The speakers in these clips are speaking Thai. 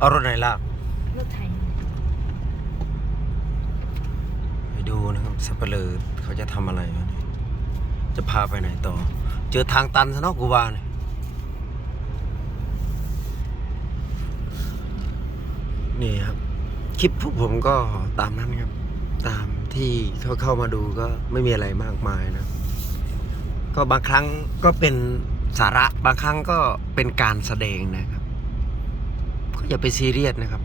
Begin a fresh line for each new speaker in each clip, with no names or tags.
เอารถไหนลาก
รถไถ
ไปดูนะครับสับเปลือเขาจะทำอะไรวะเนี่ยจะพาไปไหนต่อ เจอทางตันซะเนาะกูว่าเนี่ยนี่ครับ คลิปพวกผมก็ตามนั้นครับ ตามที่เขาเข้ามาดูก็ไม่มีอะไรมากมายนะ ก็บางครั้งก็เป็นสาระบางครั้งก็เป็นการแสดงนะครับ ก็อย่าไปซีเรียสนะครับ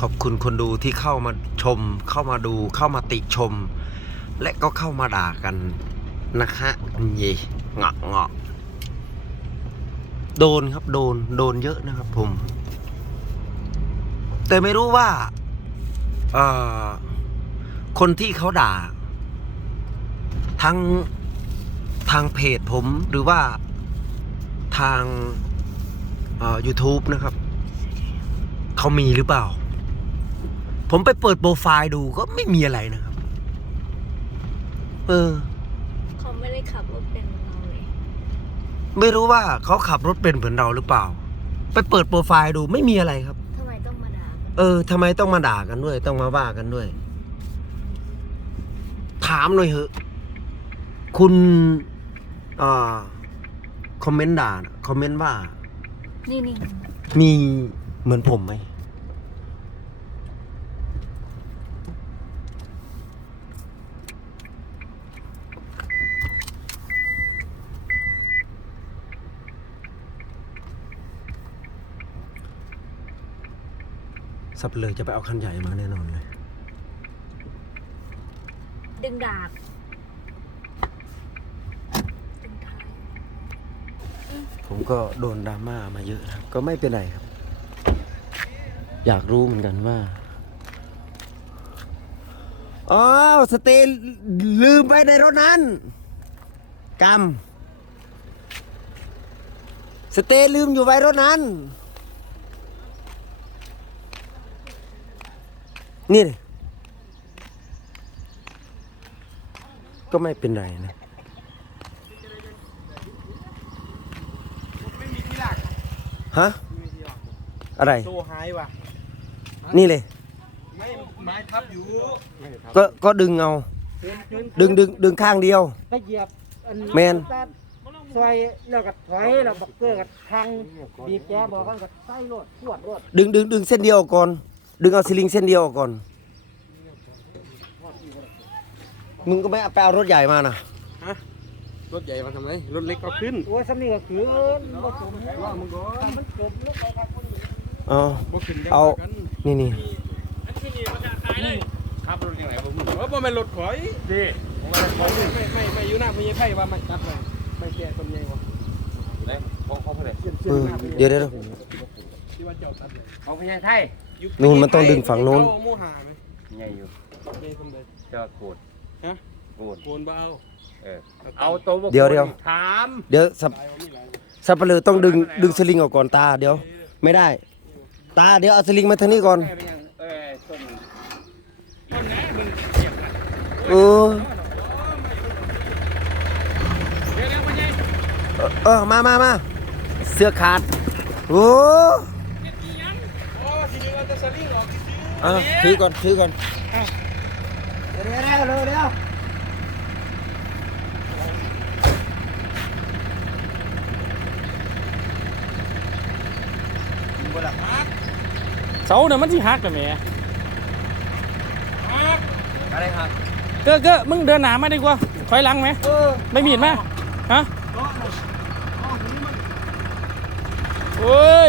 ขอบคุณคนดูที่เข้ามาชม เข้ามาดู เข้ามาติชม และก็เข้ามาด่ากันนะคะเย่เงาะเงาะโดนครับโดนโดนเยอะนะครับผม แต่ไม่รู้ว่าคนที่เขาด่า ทั้งทางเพจผมหรือว่าทางเอ่อ YouTube นะครับ เขามีหรือเปล่า ผมไปเปิดโปรไฟล์ดูก็ไม่มีอะไรนะครับ เออ
เขาไม่ได้ขับรถเป็นเหมือนเราเลย
ไม่รู้ว่าเขาขับรถเป็นเหมือนเราหรือเปล่า ไปเปิดโปรไฟล์ดูไม่มีอะไรครับ
ทำไมต้องมาด่ากัน
เออทำไมต้องมาด่ากันด้วย ต้องมาว่ากันด้วย ถามหน่อยเหอะ คุณอ่าคอมเมนต์ด่าน่ะคอมเมนต์ว่า
นี่นี่
มีเหมือนผมไหม สับเลยจะไปเอาคันใหญ่มาแน่นอนเลย
ดึงดาบดึงท้าย
ผมก็โดนดราม่ามาเยอะนะครับ ก็ไม่เป็นไรครับ อยากรู้เหมือนกันว่าอ๋อสเตย์ลืมไปในรถนั้นกำสเตย์ลืมอยู่ไว้รถนั้น นี่เลยก็ไม่เป็นไรนะ
ไม่มีที่หลัก
ฮะ
ไม่มีที่หลัก
อะไร
โซ่หายว่ะ
นี่เลย
ไม่ไม้ทับอยู่
ก็ก็ดึงเอาดึงดึงดึงข้างเดียว
ไปเหยียบอัน
แมน
ซอยแล้วก็ถอยแล้วบักเกอร์ก็ทางบีบแกบอกกันก็ใส่รถขวดรถ
ดึงดึงดึงเส้นเดียวก่อน ดึงเอาสลิงเส้นเดียวก่อน มึงก็ไม่เอาไปเอารถใหญ่มานะ
รถใหญ่มาทำไมรถเล็กก็ขึ้น
โอ้ยสำนีก็คือบ่สมว่ามึงก็มันเกิดลูกไปครับคนนี้
อ๋อ
บ่ขึ้น
เอา
กัน
นี่นี่
ขับรถยังไงผมว่าบ่แม่นรถข่อยดิไม่ไม่ไม่ไม่อยู่หน้าพญาไพ่ว่ามันจัดเลยไม่แก่ต้นใหญ่บ่แล้วของเขาเท่าไหร่
เออเดี๋ยวเดี๋ยวเดี๋ยว
ที่ว่าเจ้าตัดเลย
ของพญาไทย
นู่นมันต้องดึงฝั่งโน้น
เจ้าหมูหาไหม
ใหญ่อยู่
เจ้าคนใด
เจ้าโกด
ฮะ
โกด
โกนบ่เอา
เออเอาตัวบ่
เดี๋ยวเดี๋ยว
ถาม
เดี๋ยวสับ
ตายเอามีหลาย
สับเปลือต้องดึงดึงสลิงออกก่อนตาเดี๋ยว ไม่ได้ ตาเดี๋ยวเอาสลิงมาทางนี้ก่อน
แม่เป็นยังเออต้น
ต้นไหนมันเจ็บนะ
เออ
เดี๋ยวเดี๋ยวพญา
เออเออ มามามาเสื้อขาด โอ้
อ๋อทีนี้เรา จะสลิงออกที่ซื้อ
อะถือก่อนถือก่อน
เดี๋ยวเดี๋ยวเดี๋ยวเดี๋ยว
เสาเนี่ยมันที่หักเลยแหม่
อะไรครับ
เก้อเก้อมึงเดินหนามาดีกว่าถอยหลังไหมไม่มีดไหมฮะโอ้ย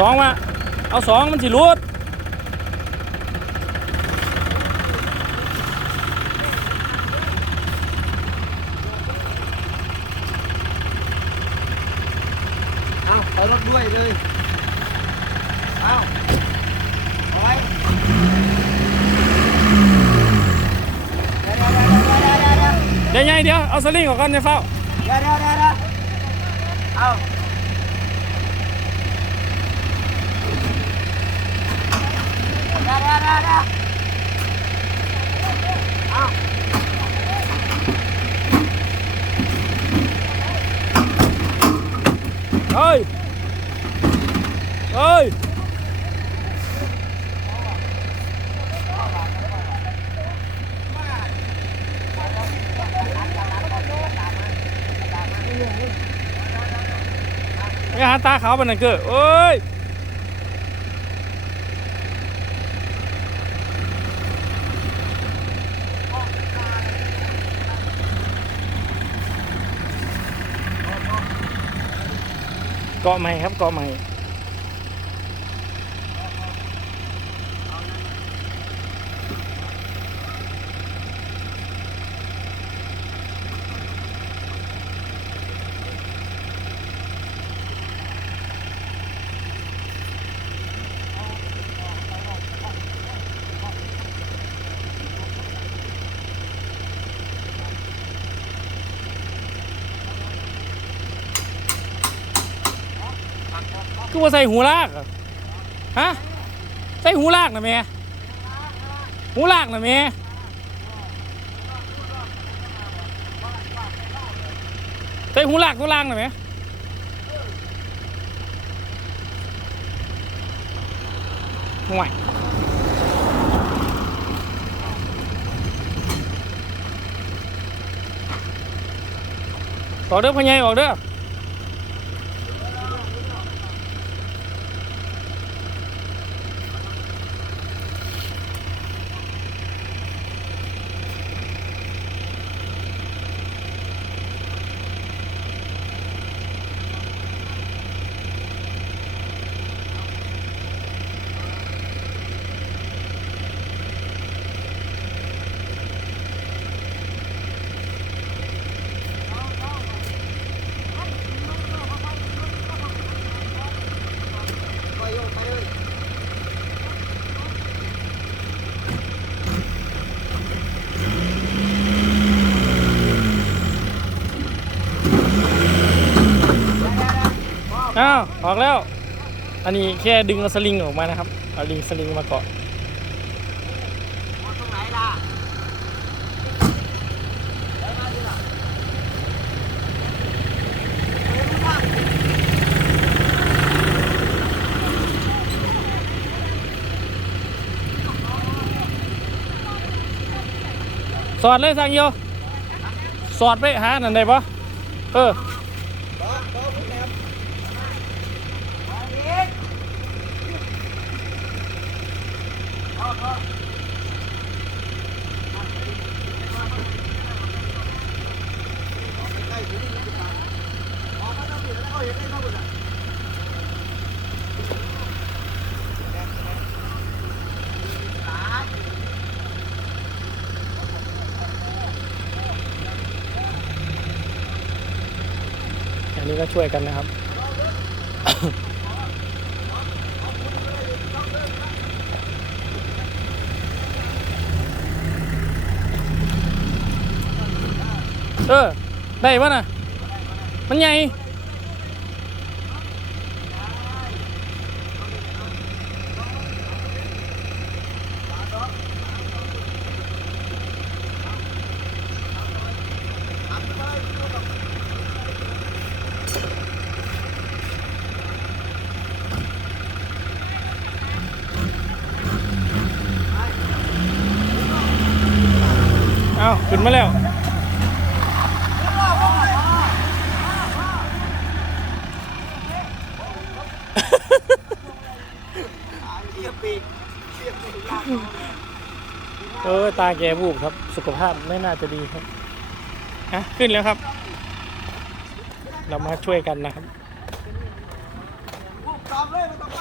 สองมาเอาสองมันสิรูด
เอาเอารถด้วยเลยเอาเอาไว้
เดี๋ยวเดี๋ยว
เดี๋ยวไงเดี๋ยวเอาสลิงออกก่อนจะเฝ้า
เดี๋ยวเดี๋ยวเดี๋ยวเดี๋ยวเอาเดี๋ยวเดี๋ยวเดี๋ยวเดี๋ยว
เฮ้ยเฮ้ยไอ้หา ตาขาวปานนั่นเกิดโเกาะใหม่ครับเกาะใหม่ คือว่าใส่หูลากอฮะใส่หูลากนะแม่หูลากนะแม่ใส่หูลากหูลางนะแม่ห่วยออกเด้อพ่อใหญ่ออกเด้อ อ้าวออกแล้ว อันนี้แค่ดึงเอาสลิงออกมานะครับ เอาลิงสลิงมาเกาะ
ตรงไหนล่ะ
สอดเลยสั่งโยสอดไปหานั่นได้ปะเออ อันนี้ก็ช่วยกันนะครับ เออ ได้ปะน่ะมันใหญ่ ขึ้นมาแล้วเออตาแกบูบครับ สุขภาพไม่น่าจะดีครับฮะขึ้นแล้วครับ เรามาช่วยกันนะครับ
ตอบเลยไม่ต้องไป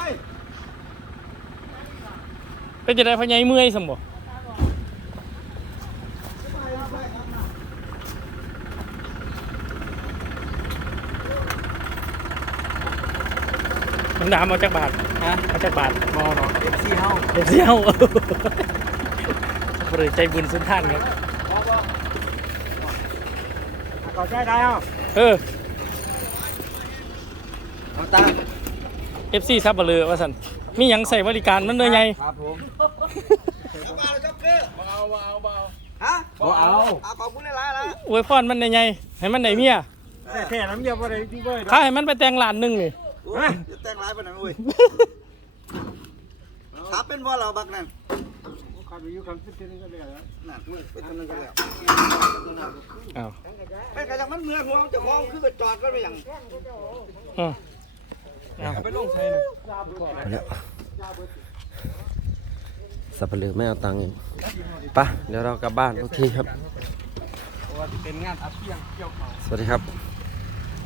เป็นจะได้พญายเมื่อยสมบ่ น้ำดำเอาจากบาท
ฮะ
เอาจากบาท
บอลเอฟซีเฮา
เดี๋ยวเที่ยวบริใจบุญสุนท่านครับ
เข้าใจได้เอา
เออ
เอาตา
FC ซับเบลอว่าสันมีหยังใส่บริการมันเลยไง
ครับผม
เอาเอาเอา
ฮะ
บ่เอา
เอาขอบคุณหลายๆละ
อวยพรมันได้ไงให้มันได้เมีย
แต่แท้น้ำเดียวบ่ได้ที่บ่ได้
ถ้าให้มันไปแต่งหลานหนึงนี่
โอ้ยจะแต่งร้ายปานนั้นอุ้ยถามเป็นบ่เราบักนั่น
ขับอยู่คำสิบเดือนก็ได้แล้ว
นั่นเป็นตัวนั้นก็แล้ว
อ้าว
เป็นกระจังมันเมื่อหัวเจ้าของคือไปจอดไว้ไปอย่าง
อืมอ้าว
ไปลงใส่นะ
แล้วสับปะเลอไม่เอาตังค์เองไปะเดี๋ยวเรากลับบ้านโอเคครับ
เพราะว่าเป็นงานอัดเที่ยงเกี่ยวเขา
สวัสดีครับ